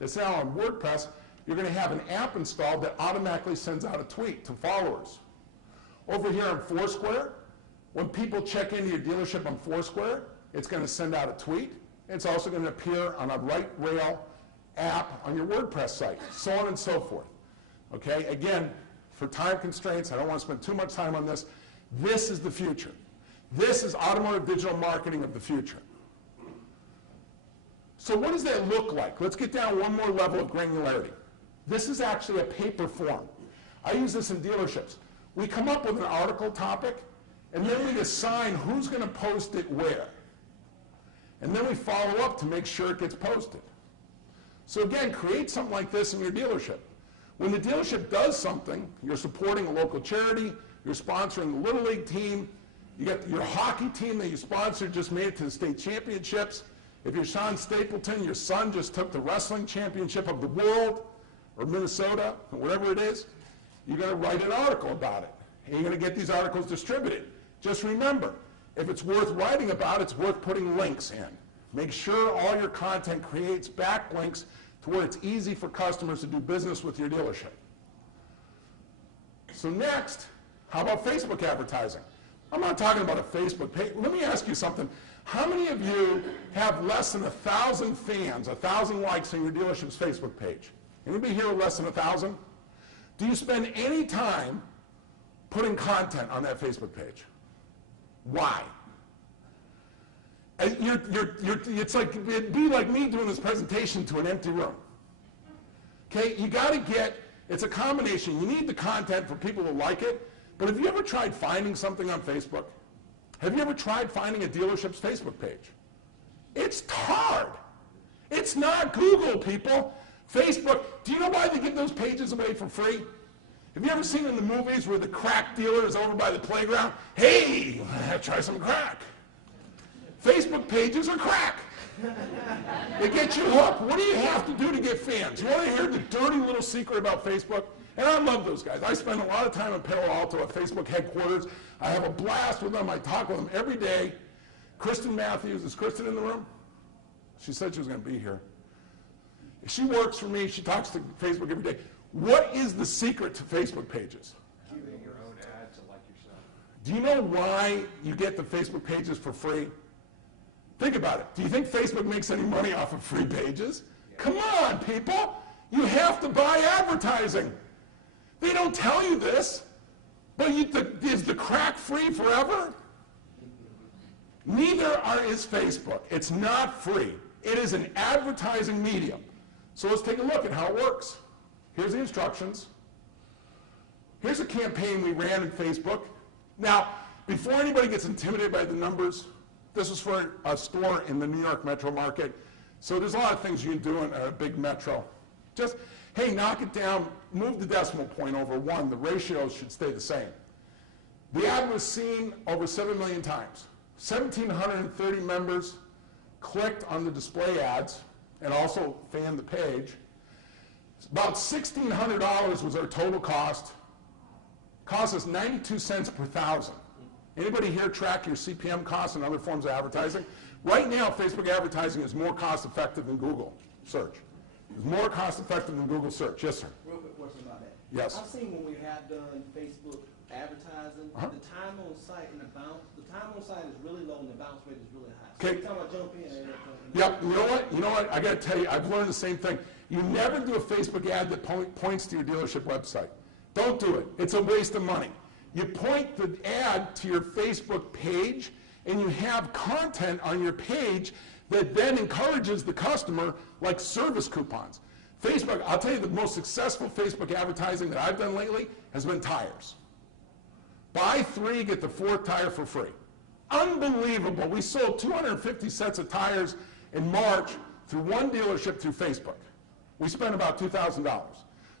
It's now on WordPress. You're going to have an app installed that automatically sends out a tweet to followers. Over here on Foursquare, when people check into your dealership on Foursquare, it's going to send out a tweet. It's also going to appear on a right rail app on your WordPress site, so on and so forth. Okay, again, for time constraints, I don't want to spend too much time on this. This is the future. This is automotive digital marketing of the future. So what does that look like? Let's get down one more level of granularity. This is actually a paper form. I use this in dealerships. We come up with an article topic, and then we assign who's going to post it where. And then we follow up to make sure it gets posted. So again, create something like this in your dealership. When the dealership does something, you're supporting a local charity, you're sponsoring the Little League team, you got your hockey team that you sponsored just made it to the state championships. If you're Sean Stapleton, your son just took the wrestling championship of the world, or Minnesota, or whatever it is, you're going to write an article about it. And you're going to get these articles distributed. Just remember, if it's worth writing about, it's worth putting links in. Make sure all your content creates backlinks to where it's easy for customers to do business with your dealership. So next, how about Facebook advertising? I'm not talking about a Facebook page. Let me ask you something. How many of you have less than 1,000 fans, 1,000 likes on your dealership's Facebook page? Anybody here with less than 1,000? Do you spend any time putting content on that Facebook page? Why? It's like, it'd be like me doing this presentation to an empty room. Okay, you got to get, it's a combination. You need the content for people to like it, but have you ever tried finding something on Facebook? Have you ever tried finding a dealership's Facebook page? It's hard. It's not Google, people. Facebook, do you know why they give those pages away for free? Have you ever seen in the movies where the crack dealer is over by the playground? Hey, try some crack. Facebook pages are crack. They get you hooked. What do you have to do to get fans? You want to hear the dirty little secret about Facebook? And I love those guys. I spend a lot of time in Palo Alto at Facebook headquarters. I have a blast with them. I talk with them every day. Kristen Matthews, is Kristen in the room? She said she was going to be here. She works for me. She talks to Facebook every day. What is the secret to Facebook pages? Giving your own ad to like yourself. Do you know why you get the Facebook pages for free? Think about it. Do you think Facebook makes any money off of free pages? Yeah. Come on, people. You have to buy advertising. They don't tell you this, but is the crack free forever? Neither is Facebook. It's not free. It is an advertising medium. So let's take a look at how it works. Here's the instructions. Here's a campaign we ran in Facebook. Now, before anybody gets intimidated by the numbers, this is for a store in the New York metro market. So there's a lot of things you can do in a big metro. Just, hey, knock it down, move the decimal point over 1. The ratios should stay the same. The ad was seen over 7 million times. 1,730 members clicked on the display ads and also fanned the page. About $1,600 was our total cost. Cost us 92 cents per thousand. Anybody here track your CPM costs and other forms of advertising? Right now, Facebook advertising is more cost effective than Google search. It's more cost effective than Google search. Yes, sir. Real quick question about that. Yes. I've seen when we have done Facebook advertising, the time on site and the time on site is really low and the bounce rate is really high. So Okay. every time I jump in, Yep. You know what? I got to tell you, I've learned the same thing. You never do a Facebook ad that points to your dealership website. Don't do it. It's a waste of money. You point the ad to your Facebook page, and you have content on your page that then encourages the customer, like service coupons. Facebook, I'll tell you, the most successful Facebook advertising that I've done lately has been tires. Buy 3, get the 4th tire for free. Unbelievable. We sold 250 sets of tires in March through one dealership through Facebook. We spent about $2,000.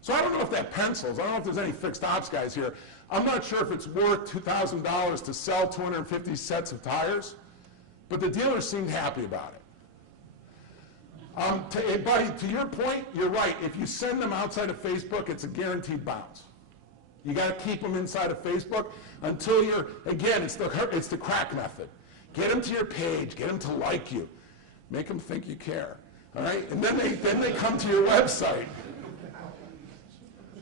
So I don't know if that pencils. I don't know if there's any fixed ops guys here. I'm not sure if it's worth $2,000 to sell 250 sets of tires, but the dealers seemed happy about it. Buddy, to your point, you're right. If you send them outside of Facebook, it's a guaranteed bounce. You got to keep them inside of Facebook until you're, again, it's the crack method. Get them to your page, get them to like you. Make them think you care. All right? And then they come to your website.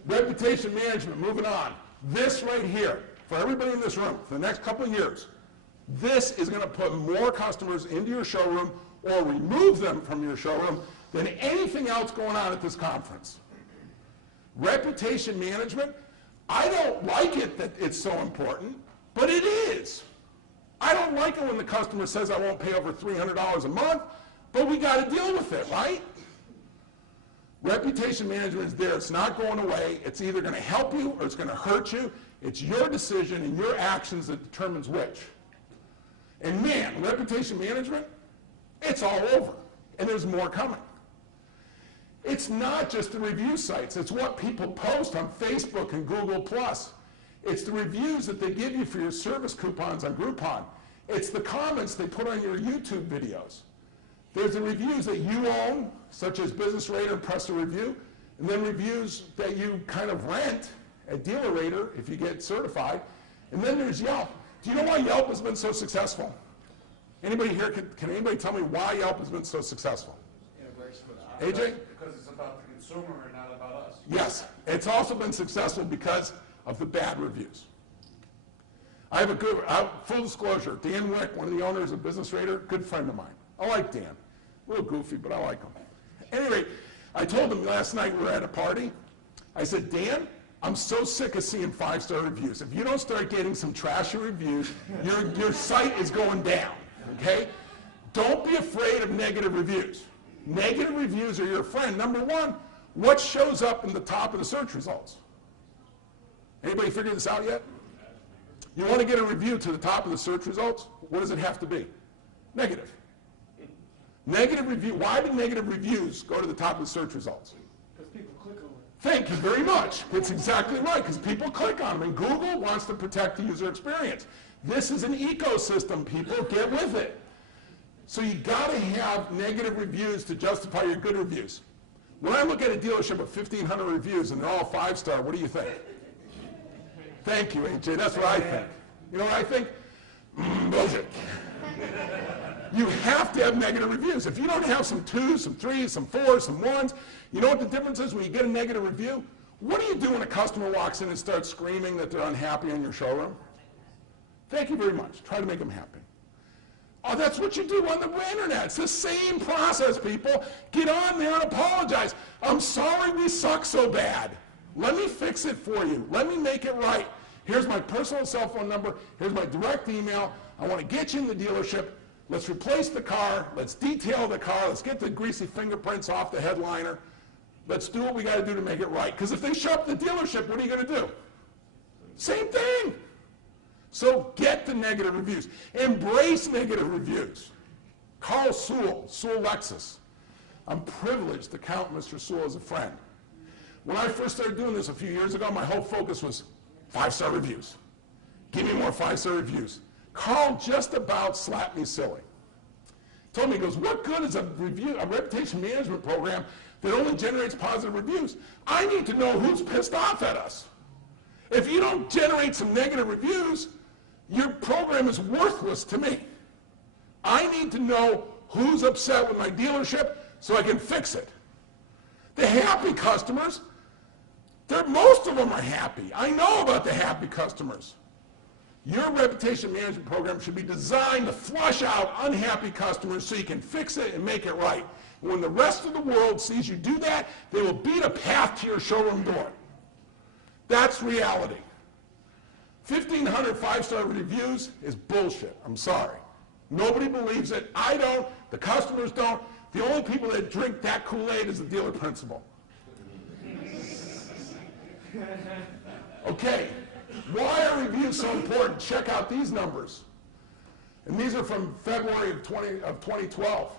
Reputation management, moving on. This right here, for everybody in this room, for the next couple of years, this is going to put more customers into your showroom or remove them from your showroom than anything else going on at this conference. Reputation management, I don't like it that it's so important, but it is. I don't like it when the customer says I won't pay over $300 a month, but we got to deal with it, right? Reputation management is there. It's not going away. It's either going to help you or it's going to hurt you. It's your decision and your actions that determines which. And man, reputation management, it's all over. And there's more coming. It's not just the review sites. It's what people post on Facebook and Google+. It's the reviews that they give you for your service coupons on Groupon. It's the comments they put on your YouTube videos. There's the reviews that you own, such as Business Radar and Press a Review, and then reviews that you kind of rent at Dealer Rater if you get certified. And then there's Yelp. Do you know why Yelp has been so successful? Anybody here, can anybody tell me why Yelp has been so successful? AJ? Because it's about the consumer and not about us. Yes. It's also been successful because of the bad reviews. I have full disclosure, Dan Wick, one of the owners of Business Radar, good friend of mine. I like Dan. A little goofy, but I like him. Anyway, I told him last night we were at a party. I said, Dan, I'm so sick of seeing 5-star reviews. If you don't start getting some trashy reviews, your site is going down, okay? Don't be afraid of negative reviews. Negative reviews are your friend. Number one, what shows up in the top of the search results? Anybody figure this out yet? You want to get a review to the top of the search results? What does it have to be? Negative. Negative review. Why do negative reviews go to the top of the search results? Because people click on it. Thank you very much. That's exactly right, because people click on them, and Google wants to protect the user experience. This is an ecosystem, people. Get with it. So you got to have negative reviews to justify your good reviews. When I look at a dealership of 1,500 reviews and they're all 5-star, what do you think? Thank you, AJ. That's what I think. You know what I think? Bullshit. You have to have negative reviews. If you don't have some 2s, some 3s, some 4s, some 1s, you know what the difference is when you get a negative review? What do you do when a customer walks in and starts screaming that they're unhappy in your showroom? Thank you very much. Try to make them happy. Oh, that's what you do on the internet. It's the same process, people. Get on there and apologize. I'm sorry we suck so bad. Let me fix it for you. Let me make it right. Here's my personal cell phone number. Here's my direct email. I want to get you in the dealership. Let's replace the car. Let's detail the car. Let's get the greasy fingerprints off the headliner. Let's do what we got to do to make it right. Because if they show up at the dealership, what are you going to do? Same thing. So get the negative reviews. Embrace negative reviews. Carl Sewell, Sewell Lexus. I'm privileged to count Mr. Sewell as a friend. When I first started doing this a few years ago, my whole focus was 5-star reviews. Give me more 5-star reviews. Carl just about slapped me silly. Told me, he goes, what good is a reputation management program that only generates positive reviews? I need to know who's pissed off at us. If you don't generate some negative reviews, your program is worthless to me. I need to know who's upset with my dealership so I can fix it. The happy customers, most of them are happy. I know about the happy customers. Your reputation management program should be designed to flush out unhappy customers so you can fix it and make it right. And when the rest of the world sees you do that, they will beat a path to your showroom door. That's reality. 1,500 5-star reviews is bullshit. I'm sorry. Nobody believes it. I don't. The customers don't. The only people that drink that Kool-Aid is the dealer principal. Okay. Why are reviews so important? Check out these numbers. And these are from February of 2012.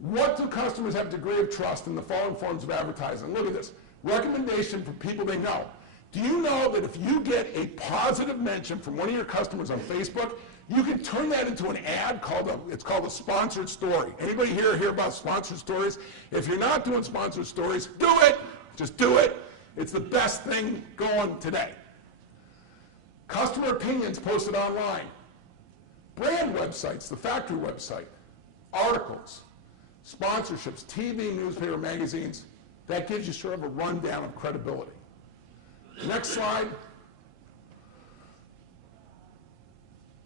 What do customers have degree of trust in the following forms of advertising? Look at this. Recommendation for people they know. Do you know that if you get a positive mention from one of your customers on Facebook, you can turn that into an ad it's called a sponsored story. Anybody here hear about sponsored stories? If you're not doing sponsored stories, do it. Just do it. It's the best thing going today. Customer opinions posted online. Brand websites, the factory website. Articles. sponsorships, TV, newspaper, magazines. That gives you sort of a rundown of credibility. Next slide.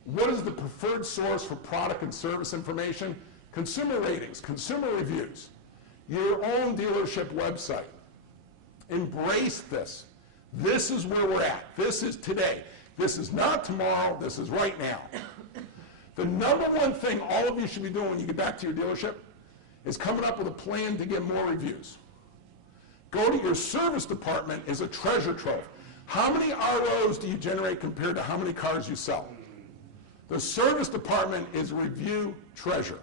What is the preferred source for product and service information? Consumer ratings, consumer reviews, your own dealership website. Embrace this. This is where we're at. This is today. This is not tomorrow. This is right now. The number one thing all of you should be doing when you get back to your dealership is coming up with a plan to get more reviews. Go to your service department is a treasure trove. How many ROs do you generate compared to how many cars you sell? The service department is review treasure.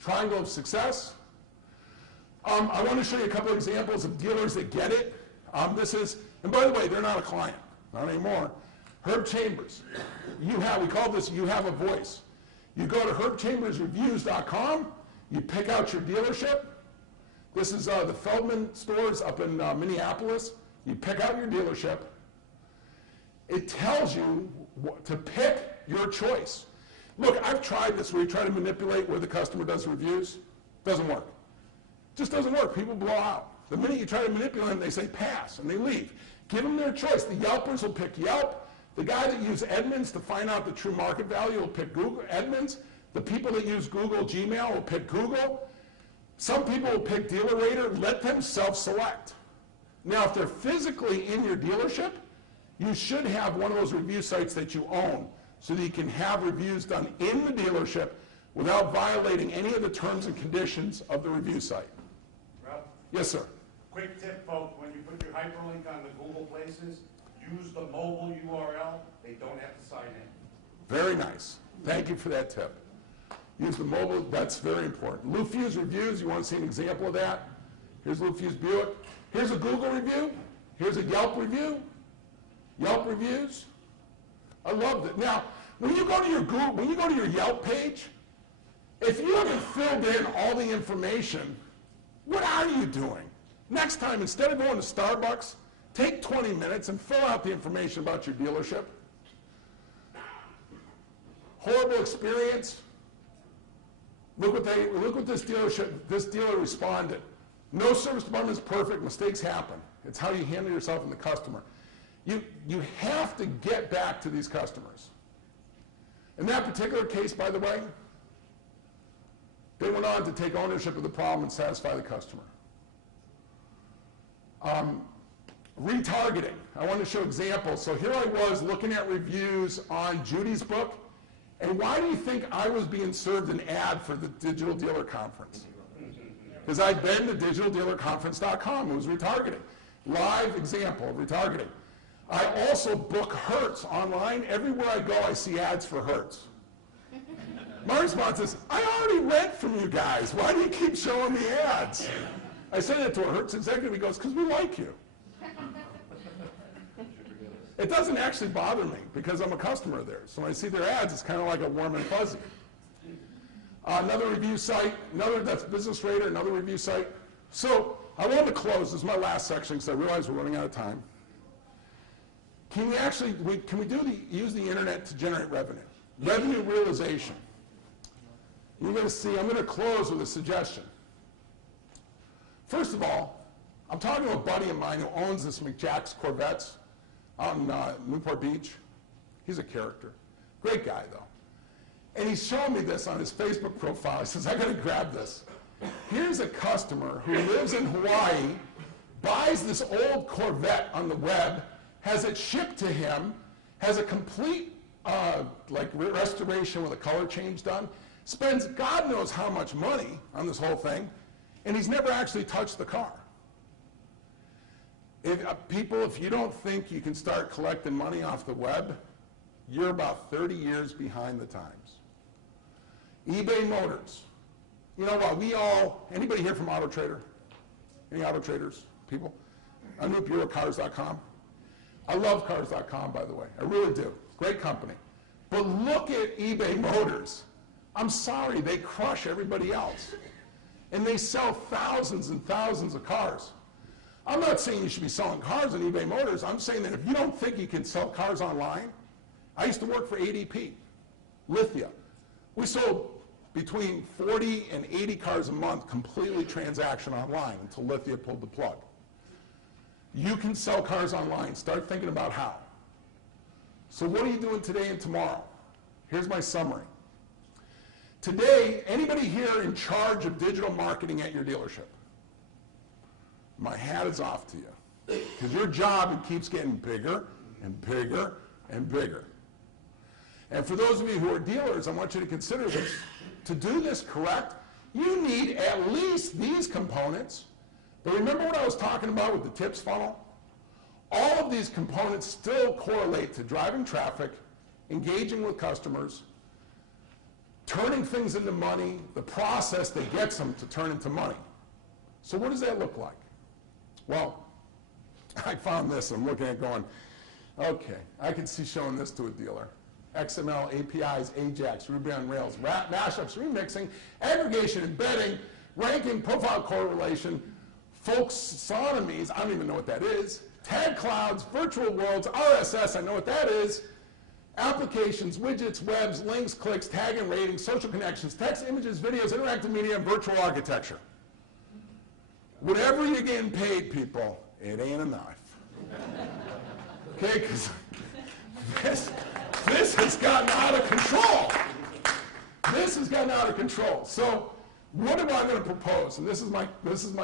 Triangle of success. I want to show you a couple of examples of dealers that get it. This is, and by the way, they're not a client, not anymore. Herb Chambers. We call this You Have a Voice. You go to herbchambersreviews.com, you pick out your dealership. This is the Feldman stores up in Minneapolis. You pick out your dealership. It tells you to pick your choice. Look, I've tried this where you try to manipulate where the customer does reviews. Doesn't work. Just doesn't work. People blow out. The minute you try to manipulate them, they say pass, and they leave. Give them their choice. The Yelpers will pick Yelp. The guy that uses Edmunds to find out the true market value will pick Google Edmunds. The people that use Google Gmail will pick Google. Some people will pick DealerRater. Let them self-select. Now, if they're physically in your dealership, you should have one of those review sites that you own so that you can have reviews done in the dealership without violating any of the terms and conditions of the review site. Ralph? Yes, sir. Quick tip, folks, when you put your hyperlink on the Google Places, use the mobile URL. They don't have to sign in. Very nice. Thank you for that tip. Use the mobile. That's very important. Lou Fuse Reviews, you want to see an example of that? Here's Lou Fuse Buick. Here's a Google review. Here's a Yelp review. Yelp reviews. I loved it. Now, when you go to your Google, when you go to your Yelp page, if you haven't filled in all the information, what are you doing? Next time, instead of going to Starbucks, take 20 minutes and fill out the information about your dealership. Horrible experience. Look what this dealer responded. No service department is perfect. Mistakes happen. It's how you handle yourself and the customer. You have to get back to these customers. In that particular case, by the way, they went on to take ownership of the problem and satisfy the customer. Retargeting. I want to show examples. So here I was looking at reviews on Judy's book. And why do you think I was being served an ad for the Digital Dealer Conference? Because I'd been to digitaldealerconference.com. It was retargeting. Live example of retargeting. I also book Hertz online. Everywhere I go, I see ads for Hertz. My response is, I already rent from you guys. Why do you keep showing me ads? I said it to a Hertz executive. He goes, because we like you. It doesn't actually bother me because I'm a customer of theirs. So when I see their ads, it's kind of like a warm and fuzzy. Another review site, that's Business Radar, another review site. So I wanted to close. This is my last section because I realize we're running out of time. Can we actually, use the internet to generate revenue? Revenue realization. You're going to see, I'm going to close with a suggestion. First of all, I'm talking to a buddy of mine who owns this McJack's Corvettes out in Newport Beach. He's a character. Great guy, though. And he's showing me this on his Facebook profile. He says, I got to grab this. Here's a customer who lives in Hawaii, buys this old Corvette on the web, has it shipped to him, has a complete restoration with a color change done, spends God knows how much money on this whole thing, and he's never actually touched the car. If you don't think you can start collecting money off the web, you're about 30 years behind the times. eBay Motors. You know what, anybody here from Auto Trader? Any Auto Traders, people? Anoop, you're at Cars.com. I love Cars.com, by the way. I really do. Great company. But look at eBay Motors. I'm sorry, they crush everybody else. And they sell thousands and thousands of cars. I'm not saying you should be selling cars on eBay Motors. I'm saying that if you don't think you can sell cars online, I used to work for ADP, Lithia. We sold between 40 and 80 cars a month completely transaction online until Lithia pulled the plug. You can sell cars online. Start thinking about how. So what are you doing today and tomorrow? Here's my summary. Today, anybody here in charge of digital marketing at your dealership? My hat is off to you. Because your job, it keeps getting bigger and bigger and bigger. And for those of you who are dealers, I want you to consider this. To do this correct, you need at least these components. But remember what I was talking about with the tips funnel? All of these components still correlate to driving traffic, engaging with customers, turning things into money, the process that gets them to turn into money. So what does that look like? Well, I found this, and I'm looking at it going, okay, I can see showing this to a dealer. XML, APIs, AJAX, Ruby on Rails, mashups, remixing, aggregation, embedding, ranking, profile correlation, folksonomies, I don't even know what that is, tag clouds, virtual worlds, RSS, I know what that is, applications, widgets, webs, links, clicks, tag and rating, social connections, text, images, videos, interactive media, and virtual architecture. Whatever you're getting paid, people, it ain't enough. Okay, because this has gotten out of control. This has gotten out of control. So what am I going to propose? And this is my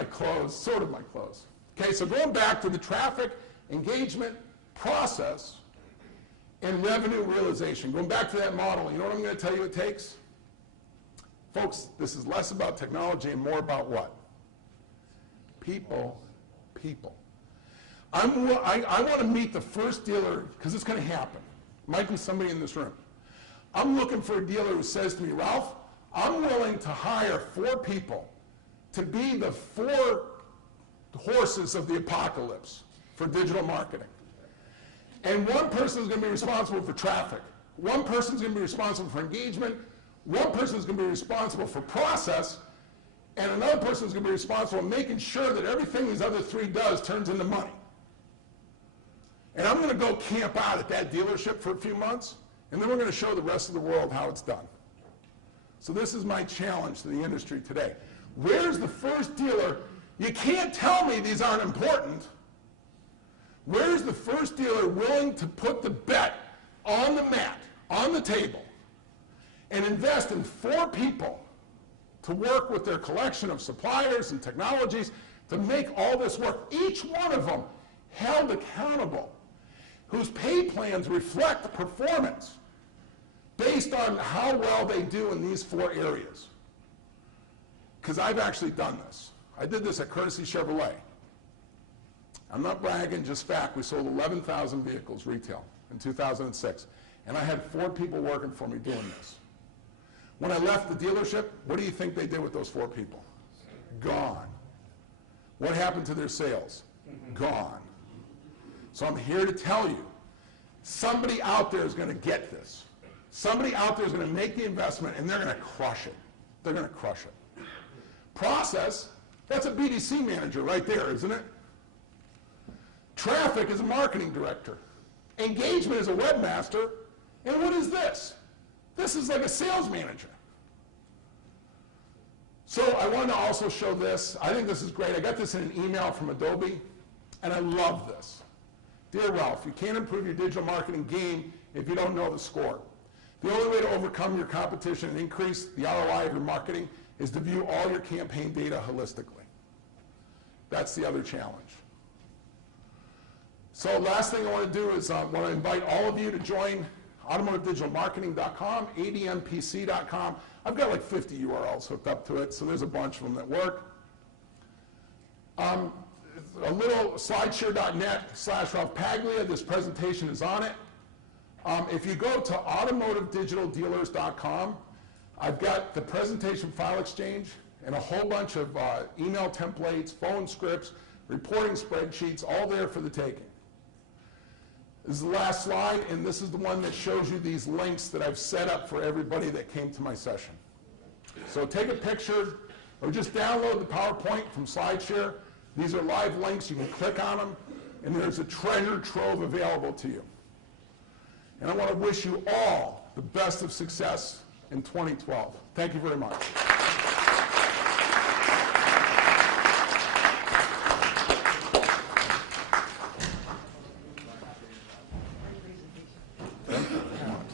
close, sort of my close. Okay, so going back to the traffic engagement process and revenue realization, going back to that model, you know what I'm going to tell you it takes? Folks, this is less about technology and more about what? People. I want to meet the first dealer, because it's going to happen. Might be somebody in this room. I'm looking for a dealer who says to me, Ralph, I'm willing to hire 4 people to be the 4 horses of the apocalypse for digital marketing. And one person is going to be responsible for traffic. One person is going to be responsible for engagement. One person is going to be responsible for process. And another person is going to be responsible for making sure that everything these other 3 does turns into money. And I'm going to go camp out at that dealership for a few months, and then we're going to show the rest of the world how it's done. So this is my challenge to the industry today. Where's the first dealer? You can't tell me these aren't important. Where's the first dealer willing to put the bet on the mat, on the table, and invest in 4 people to work with their collection of suppliers and technologies to make all this work? Each one of them held accountable, whose pay plans reflect performance based on how well they do in these 4 areas. Because I've actually done this. I did this at Courtesy Chevrolet. I'm not bragging, just fact. We sold 11,000 vehicles retail in 2006. And I had 4 people working for me doing this. When I left the dealership, what do you think they did with those 4 people? Gone. What happened to their sales? Gone. So I'm here to tell you, somebody out there is going to get this. Somebody out there is going to make the investment, and they're going to crush it. They're going to crush it. Process, that's a BDC manager right there, isn't it? Traffic is a marketing director. Engagement is a webmaster. And what is this? This is like a sales manager. So I wanted to also show this. I think this is great. I got this in an email from Adobe, and I love this. Dear Ralph, you can't improve your digital marketing game if you don't know the score. The only way to overcome your competition and increase the ROI of your marketing is to view all your campaign data holistically. That's the other challenge. So last thing I want to do is I want to invite all of you to join AutomotiveDigitalMarketing.com, ADMPC.com. I've got like 50 URLs hooked up to it, so there's a bunch of them that work. A little slideshare.net/Ralph Paglia. This presentation is on it. If you go to AutomotiveDigitalDealers.com, I've got the presentation file exchange and a whole bunch of email templates, phone scripts, reporting spreadsheets, all there for the taking. This is the last slide, and this is the one that shows you these links that I've set up for everybody that came to my session. So take a picture or just download the PowerPoint from SlideShare. These are live links. You can click on them, and there's a treasure trove available to you. And I want to wish you all the best of success in 2012. Thank you very much.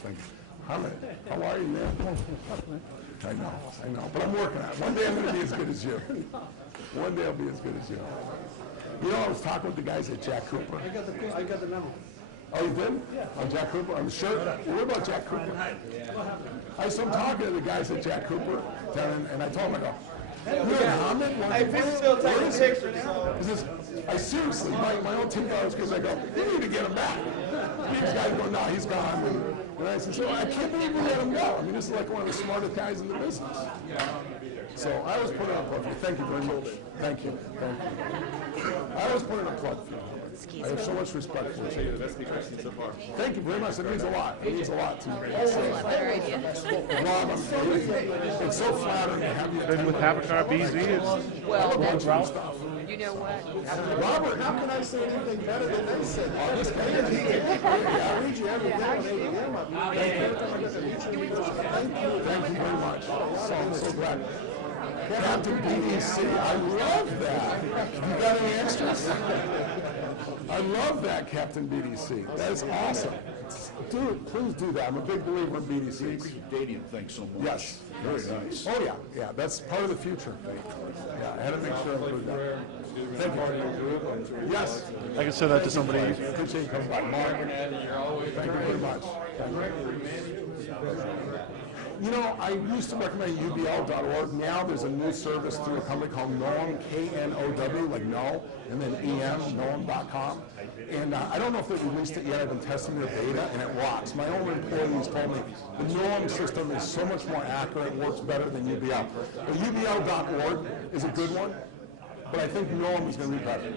Thank you. How are you, man? I know, but I'm working on it. One day I'm going to be as good as you. One day I'll be as good as you. You know, I was talking with the guys at Jack Cooper. I got the memo. Oh, you did? Yeah. On Jack Cooper? I'm sure. What about Jack Cooper? I'm talking to the guys at Jack Cooper, and I told them, I go, you're in Hamid? Hey, people still taking pictures. I seriously, my own team dollars, because I go, you need to get him back. These guys go, no, he's gone. And I said, so I can't believe we let him go. I mean, this is like one of the smartest guys in the business. So I always put in a plug for you. Thank you very much. Thank you. I always put in a plug for you. I have so much respect for you. Thank you very much. It means a lot. It means a lot to me. Rob, it's so flattering to have you. And with Avatar BZ, Well, it's Ralph. you know what? Robert, how can I say anything better than they said? Oh, this guy is. I read you every day on 8 a.m. Thank you very much. So I'm so glad. Captain BDC, I love that. You got any extras? I love that, Captain BDC. That's awesome. Dude, please do that. I'm a big believer in BDCs. Stadium, thanks so much. Yes. Very nice. Oh, yeah. That's part of the future. Yeah, I had to make sure I put that. Thank you. Yes. I can say that to somebody. Appreciate you coming by. Mark. Thank you very much. You know, I used to recommend ubl.org. Now there's a new service through a company called Known, K-N-O-W, like no, and then E-M, known.com. And I don't know if they've released it yet. I've been testing their beta, and it rocks. My own employees told me the Known system is so much more accurate, works better than UBL. But ubl.org is a good one, but I think Known is going to be better.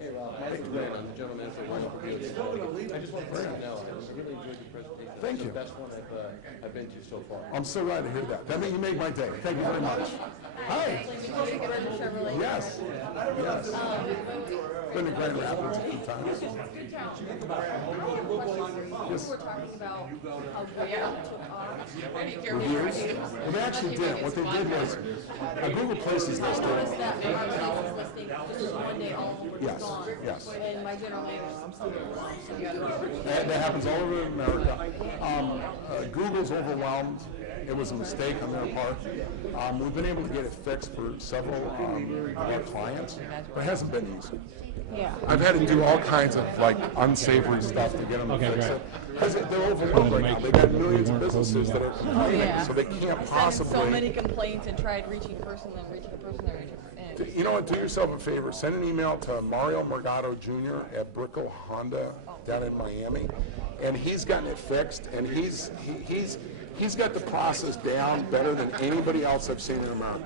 Hey, Rob, I'm the gentleman for one of the I just want to let you know, I really enjoyed your presentation. Thank you. It's the best one I've been to so far. I'm so glad to hear that. That means you made my day. Thank you very much. Hi. Yes. Yes. Been to Grand Rapids a few times. Yes. We're talking about Reviews? Well, they actually did. What they did was a Google Places I listed. noticed that Mark was listing just one day all Yes, gone. yes. And my general manager is still gone, so you gotta. That happens all over America. Google's overwhelmed. It was a mistake on their part. We've been able to get it fixed for several of our clients, but it hasn't been easy. Yeah. I've had to do all kinds of like unsavory stuff to get them to fix it. Because they're overwhelmed right now. They've got millions of businesses that are complaining, so they can't possibly. So many complaints and tried reaching a person, then reaching a person, then reaching a person. You know what? Do yourself a favor. Send an email to Mario Morgado Jr. at Brickell Honda down in Miami, and he's gotten it fixed. And he's got the process down better than anybody else I've seen in America.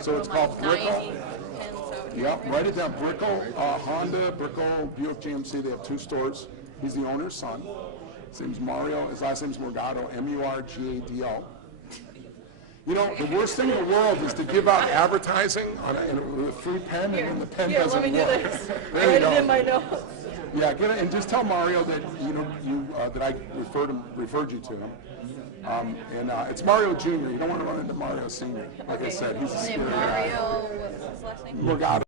So it's called Brickell. Yep, write it down. Brickell Honda, Brickell Buick GMC. They have 2 stores. He's the owner's son. His name's Mario. His last name's Morgado, M-U-R-G-A-D-O. You know, the worst thing in the world is to give out advertising with a free pen, and then the pen doesn't work. There you Write go. it in my notes. Yeah, get it, and just tell Mario that that I referred you to him. It's Mario Jr. You don't want to run into Mario Sr. Like I said, he's a His name scary guy. Mario, what's his last name? Morgado.